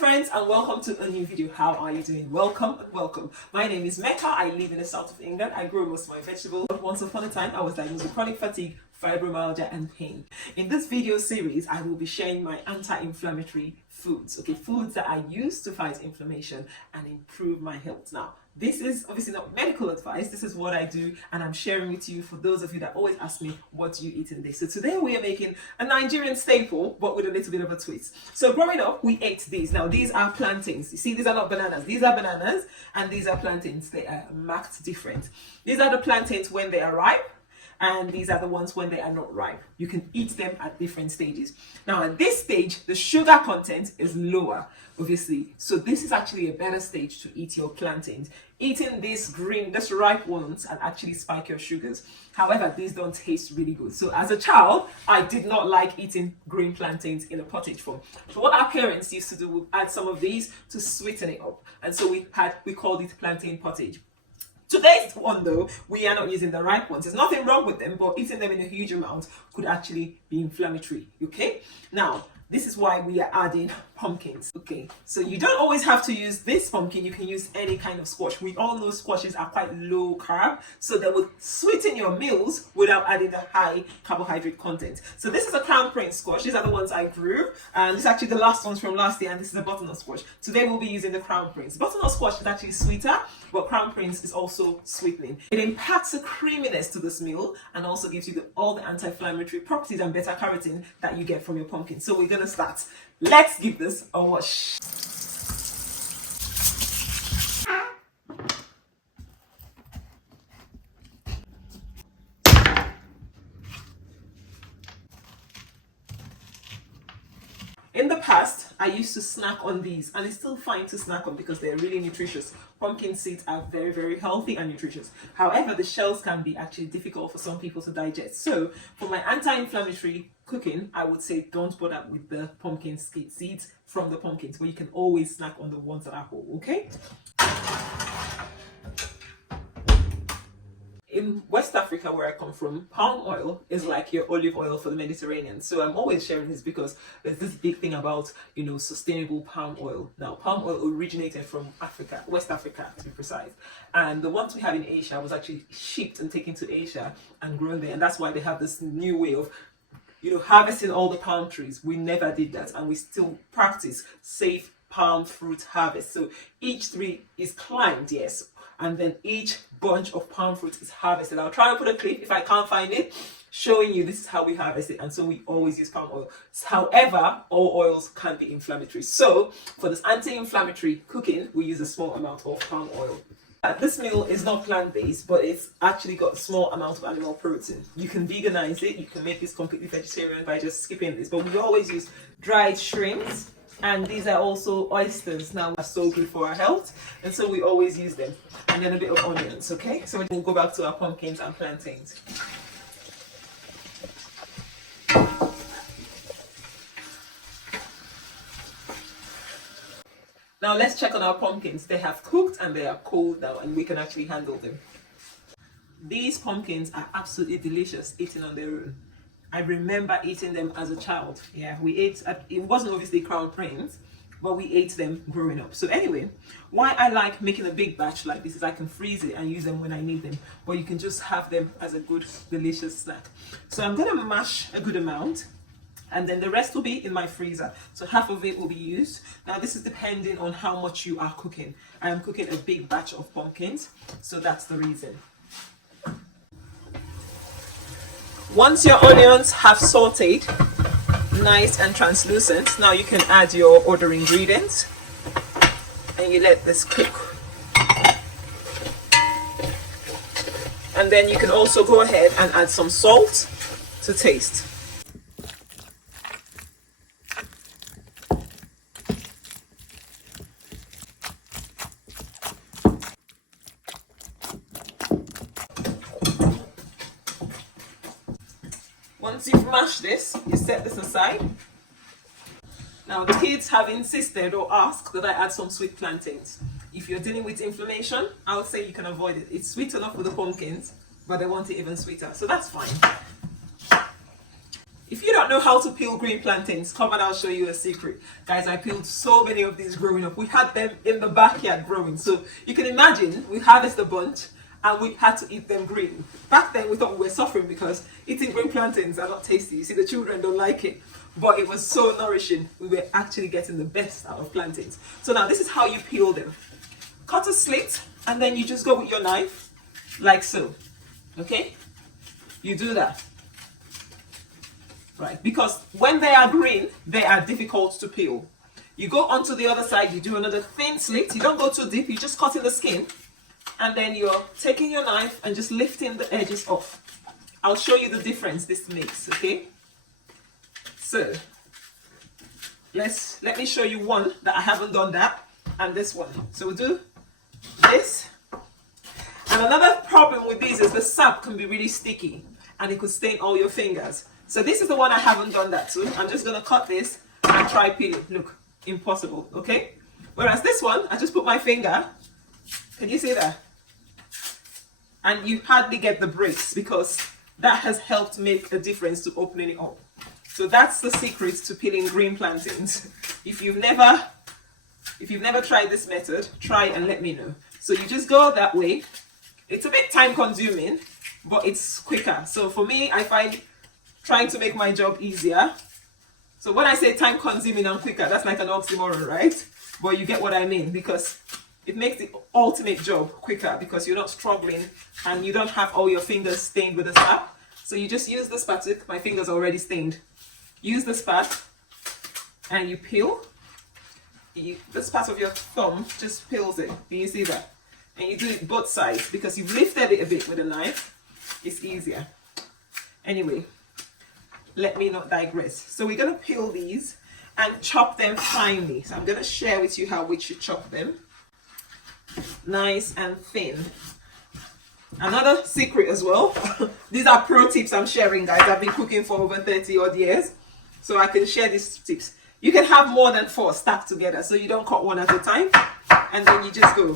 friends, and welcome to a new video. How are you doing? Welcome and welcome. My name is Mecca. I live in the south of England. I grow most of my vegetables. But once upon a time, I was diagnosed with chronic fatigue, fibromyalgia and pain. In this video series, I will be sharing my anti-inflammatory foods, foods that I use to fight inflammation and improve my health. Now, this is obviously not medical advice. This is what I do, and I'm sharing with you for those of you that always ask me, what do you eat in this? So today we are making a Nigerian staple, but with a little bit of a twist. So growing up, we ate these. Now, these are plantains. You see, these are not bananas. These are bananas, and these are plantains. They are marked different. These are the plantains when they are ripe, and these are the ones when they are not ripe. You can eat them at different stages. Now, at this stage, the sugar content is lower, obviously. So this is actually a better stage to eat your plantains. Eating these ripe ones and actually spike your sugars. However, these don't taste really good. So as a child, I did not like eating green plantains in a pottage form. So what our parents used to do, we add some of these to sweeten it up. And so we called it plantain pottage. Today's one though, we are not using the ripe ones. There's nothing wrong with them, but eating them in a huge amount could actually be inflammatory, okay? Now, this is why we are adding pumpkins, okay? So you don't always have to use this pumpkin. You can use any kind of squash. We all know squashes are quite low carb, so they will sweeten your meals without adding the high carbohydrate content. So this is a crown prince squash. These are the ones I grew, and this is actually the last ones from last year, and this is a butternut squash. Today we'll be using the crown prince. Butternut squash is actually sweeter, but crown prince is also sweetening. It imparts a creaminess to this meal and also gives you all the anti-inflammatory properties and beta carotene that you get from your pumpkin. So we're gonna start. Let's give this a wash. In the past, I used to snack on these, and it's still fine to snack on because they're really nutritious. Pumpkin seeds are very, very healthy and nutritious. However, the shells can be actually difficult for some people to digest. So for my anti-inflammatory cooking, I would say don't bother with the pumpkin seeds from the pumpkins, but you can always snack on the ones that are whole, okay? In West Africa, where I come from, palm oil is like your olive oil for the Mediterranean. So I'm always sharing this because there's this big thing about, sustainable palm oil. Now, palm oil originated from Africa, West Africa to be precise. And the ones we have in Asia was actually shipped and taken to Asia and grown there. And that's why they have this new way of, harvesting all the palm trees. We never did that, and we still practice safe palm fruit harvest. So each tree is climbed, yes, and then each bunch of palm fruit is harvested. I'll try to put a clip if I can't find it, showing you this is how we harvest it. And so we always use palm oil. However, all oils can be inflammatory. So for this anti-inflammatory cooking, we use a small amount of palm oil. This meal is not plant-based, but it's actually got a small amount of animal protein. You can veganize it. You can make this completely vegetarian by just skipping this. But we always use dried shrimps. And these are also oysters. Now, are so good for our health, and so we always use them. And then a bit of onions, okay? So we'll go back to our pumpkins and plantains. Now let's check on our pumpkins. They have cooked and they are cold now, and we can actually handle them. These pumpkins are absolutely delicious eaten on their own. I remember eating them as a child. Yeah, we ate, it wasn't obviously crown prince, but we ate them growing up. So anyway, why I like making a big batch like this is I can freeze it and use them when I need them, but you can just have them as a good, delicious snack. So I'm gonna mash a good amount, and then the rest will be in my freezer. So half of it will be used. Now this is depending on how much you are cooking. I am cooking a big batch of pumpkins, so that's the reason. Once your onions have sauteed nice and translucent, now you can add your other ingredients and you let this cook. And then you can also go ahead and add some salt to taste. Once you've mashed this, you set this aside. Now the kids have insisted or asked that I add some sweet plantains. If you're dealing with inflammation, I would say you can avoid it. It's sweet enough with the pumpkins, but they want it even sweeter, so that's fine. If you don't know how to peel green plantains, come and I'll show you a secret. Guys, I peeled so many of these growing up. We had them in the backyard growing. So you can imagine we harvest a bunch and we had to eat them green. Back then we thought we were suffering because eating green plantains are not tasty. You see, the children don't like it. But it was so nourishing. We were actually getting the best out of plantains. So now this is how you peel them. Cut a slit and then you just go with your knife like so. Okay? You do that. Right, because when they are green, they are difficult to peel. You go onto the other side, you do another thin slit. You don't go too deep, you just cut in the skin. And then you're taking your knife and just lifting the edges off. I'll show you the difference this makes, okay? So, let me show you one that I haven't done that, and this one. So we'll do this. And another problem with these is the sap can be really sticky and it could stain all your fingers. So this is the one I haven't done that to. I'm just going to cut this and try peel it. Look, impossible, okay? Whereas this one, I just put my finger. Can you see that? And you hardly get the breaks because that has helped make a difference to opening it up. So that's the secret to peeling green plantains. If you've never tried this method, try and let me know. So you just go that way. It's a bit time consuming, but it's quicker. So for me, I find trying to make my job easier. So when I say time consuming and quicker, that's like an oxymoron, right? But you get what I mean, because it makes the ultimate job quicker because you're not struggling and you don't have all your fingers stained with the sap. So you just use the spatula. My fingers are already stained. Use the spat and you peel. The spat of your thumb just peels it. Do you see that? And you do it both sides because you've lifted it a bit with a knife. It's easier. Anyway, let me not digress. So we're going to peel these and chop them finely. So I'm going to share with you how we should chop them. Nice and thin. Another secret as well. These are pro tips I'm sharing, guys. I've been cooking for over 30 odd years. So I can share these tips. You can have more than 4 stacked together. So you don't cut one at a time. And then you just go.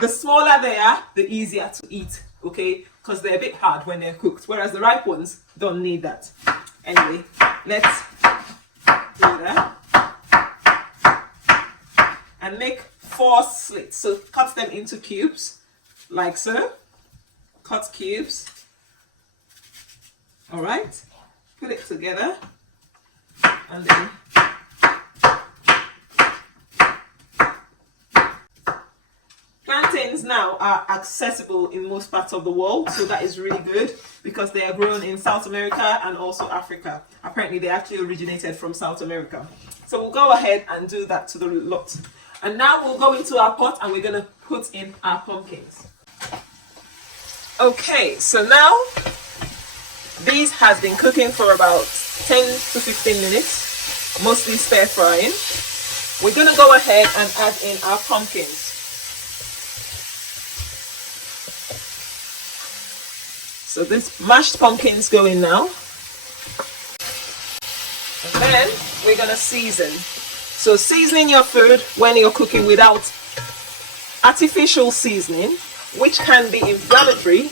The smaller they are, the easier to eat. Okay? Because they're a bit hard when they're cooked. Whereas the ripe ones don't need that. Anyway, let's do that. And make 4 slits. So cut them into cubes. Like so. Cut cubes. Alright. Put it together. And then plantains now are accessible in most parts of the world, so that is really good because they are grown in South America and also Africa. Apparently they actually originated from South America. So we'll go ahead and do that to the lot. And now we'll go into our pot and we're going to put in our pumpkins. Okay, so now these has been cooking for about 10 to 15 minutes, mostly stir frying. We're going to go ahead and add in our pumpkins. So this mashed pumpkins go in now. And then we're going to season. So seasoning your food when you're cooking without artificial seasoning, which can be inflammatory,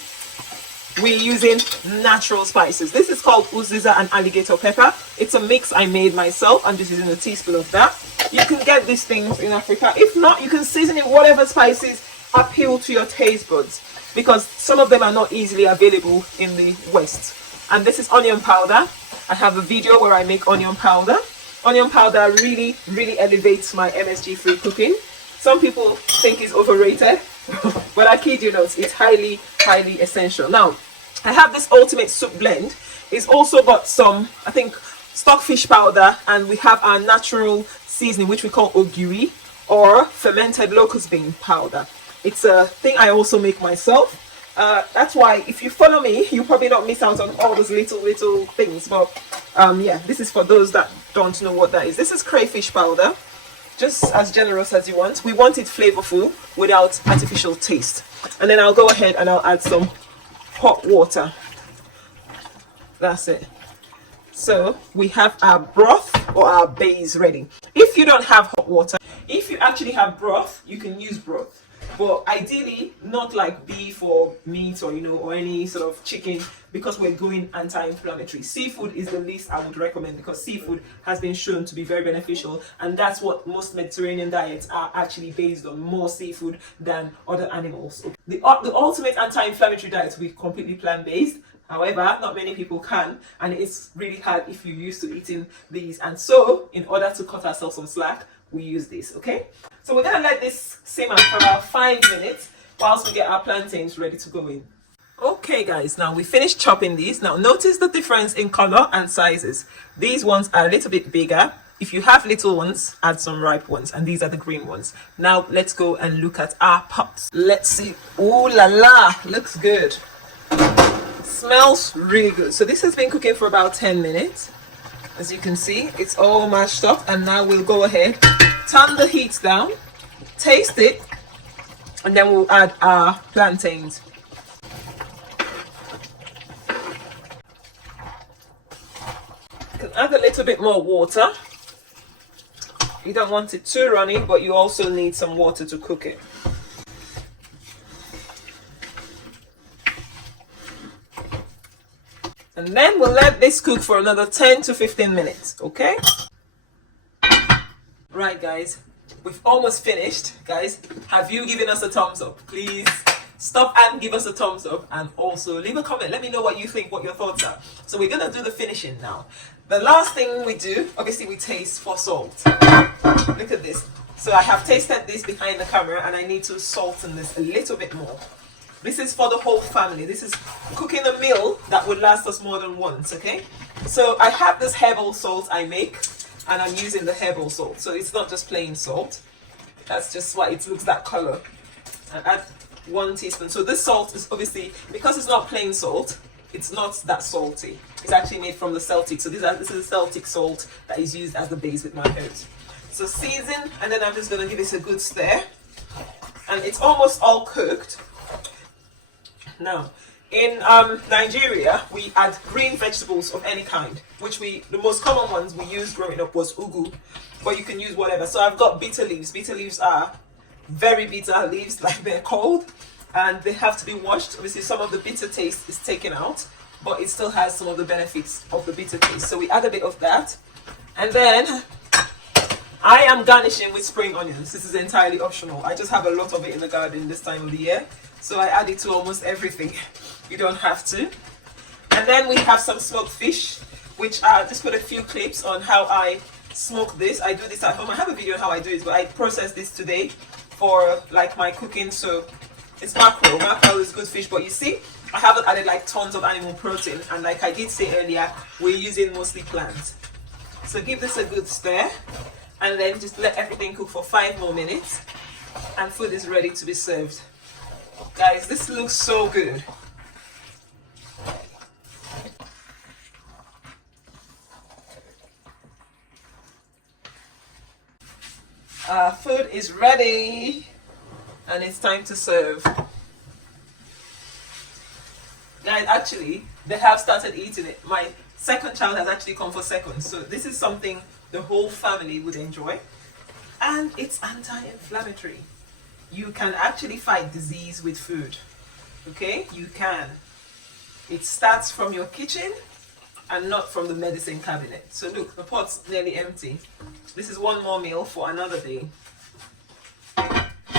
we're using natural spices. This is called uziza and alligator pepper. It's a mix I made myself. I'm just using a teaspoon of that. You can get these things in Africa. If not, you can season it whatever spices appeal to your taste buds, because some of them are not easily available in the West. And this is onion powder. I have a video where I make onion powder. Onion powder really elevates my MSG free cooking. Some people think it's overrated, but I kid you not, it's highly essential. Now, I have this ultimate soup blend. It's also got some, I think, stockfish powder, and we have our natural seasoning, which we call ogiri, or fermented locust bean powder. It's a thing I also make myself. That's why if you follow me, you probably not miss out on all those little things. But yeah, this is for those that don't know what that is. This is crayfish powder. Just as generous as you want. We want it flavorful without artificial taste. And then I'll go ahead and I'll add some hot water. That's it. So we have our broth or our base ready. If you don't have hot water, if you actually have broth, you can use broth. but ideally not like beef or meat or or any sort of chicken, because we're going anti-inflammatory. Seafood is the least I would recommend, because seafood has been shown to be very beneficial, and that's what most Mediterranean diets are actually based on, more seafood than other animals. The ultimate anti-inflammatory diet will be completely plant-based. However, not many people can, and it's really hard if you're used to eating these. And so, in order to cut ourselves some slack, we use this, okay? So we're gonna let this simmer for about 5 minutes whilst we get our plantains ready to go in. Okay guys, now we finished chopping these. Now notice the difference in color and sizes. These ones are a little bit bigger. If you have little ones, add some ripe ones, and these are the green ones. Now let's go and look at our pots. Let's see. Ooh la la, looks good. Smells really good. So this has been cooking for about 10 minutes. As you can see, it's all mashed up, and now we'll go ahead, turn the heat down, taste it, and then we'll add our plantains. You can add a little bit more water. You don't want it too runny, but you also need some water to cook it. And then we'll let this cook for another 10 to 15 minutes, okay? Right guys, we've almost finished. Guys, have you given us a thumbs up? Please stop and give us a thumbs up, and also leave a comment. Let me know what you think, what your thoughts are. So we're gonna do the finishing now. The last thing we do, obviously we taste for salt. Look at this. So I have tasted this behind the camera, and I need to salten this a little bit more. This is for the whole family. This is cooking a meal that would last us more than once, okay? So I have this herbal salt I make, and I'm using the herbal salt. So it's not just plain salt. That's just why it looks that color. And add 1 teaspoon. So this salt is obviously, because it's not plain salt, it's not that salty. It's actually made from the Celtic. So this is a Celtic salt that is used as the base with my herbs. So season, and then I'm just gonna give this a good stir. And it's almost all cooked. Now, in Nigeria, we add green vegetables of any kind, which the most common ones we used growing up was ugu, but you can use whatever. So I've got bitter leaves. Bitter leaves are very bitter leaves, like they're cold, and they have to be washed. Obviously, some of the bitter taste is taken out, but it still has some of the benefits of the bitter taste. So we add a bit of that, and then I am garnishing with spring onions. This is entirely optional. I just have a lot of it in the garden this time of the year, so I add it to almost everything. You don't have to. And then we have some smoked fish, which I just put a few clips on how I smoke this. I do this at home. I have a video on how I do it, but I processed this today for like my cooking. So it's mackerel. Mackerel is good fish, but you see, I haven't added like tons of animal protein, and like I did say earlier, we're using mostly plants. So give this a good stir, and then just let everything cook for 5 more minutes, and food is ready to be served. Guys, this looks so good. Our food is ready, and it's time to serve. Guys, actually, they have started eating it. My second child has actually come for seconds, so this is something the whole family would enjoy, and it's anti-inflammatory. You can actually fight disease with food, okay? You can. It starts from your kitchen and not from the medicine cabinet. So look, the pot's nearly empty. This is one more meal for another day.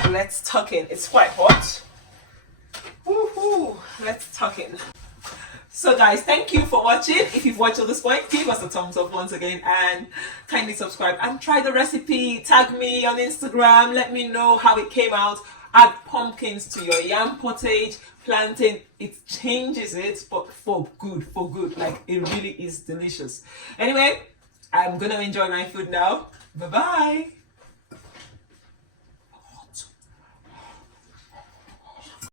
Let's tuck in. It's quite hot. Woohoo! Let's tuck in. So guys, thank you for watching. If you've watched to this point, give us a thumbs up once again, and kindly subscribe and try the recipe. Tag me on Instagram. Let me know how it came out. Add pumpkins to your yam pottage, plantain. It changes it, but for good. Like, it really is delicious. Anyway, I'm gonna enjoy my food now. Bye bye.